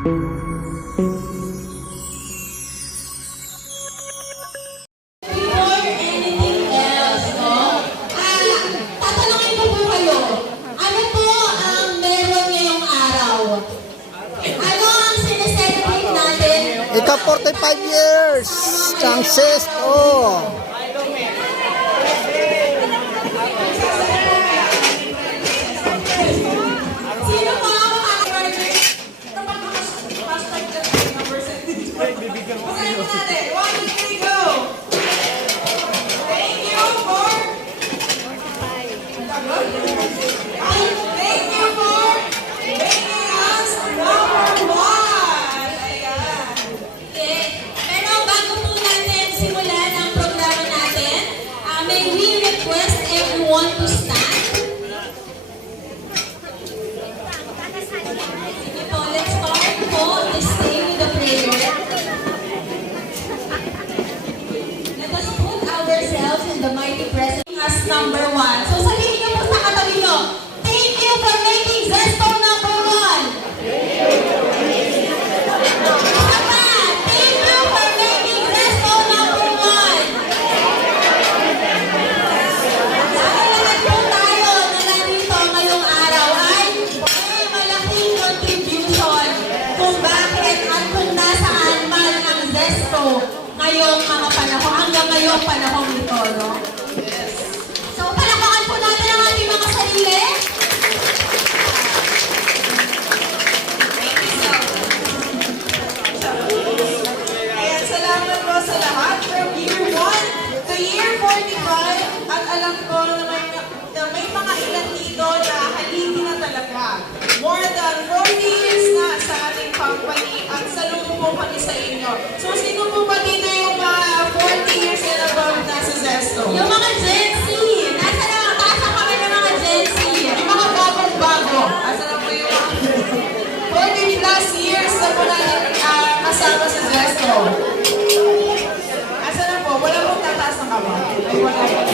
Ika 45 years, chances, oh. Sino pa ako makaka-birthday? Bibigyan ko kayo. 1, 2, 3, go! Thank you for... Thank you for making us number 1! Ayan. Okay. Pero bago po natin simulan ang programa natin, may we request everyone to stand. Sige po, let's start po this day with a prayer. Let us put ourselves in the mighty presence as number 1. So sabihin niyo po sa katabi niyo, thank you for making Zesto number 1. Ngayong mga panahon, hanggang ngayong panahon ito, no? Yes. So, palakpakan po natin ang ating mga sarili. Thank you so Ayan, salamat po sa lahat from year 1 to year 45. At alam ko na may mga ilan dito na haligi na talaga. More than 40 years na sa ating company at salubong kami sa inyo. So, sino po ba dito yung mga 40 years and above na sa Zesto? Yung mga Gen Z. Nasa na, taas kami ng mga Gen Z. Yung mga bagong-bago. Asa na po yung mga 40 plus years na po natin kasama sa Zesto. Asa na po? Wala pong tataas ng kamay. Ay, wala po.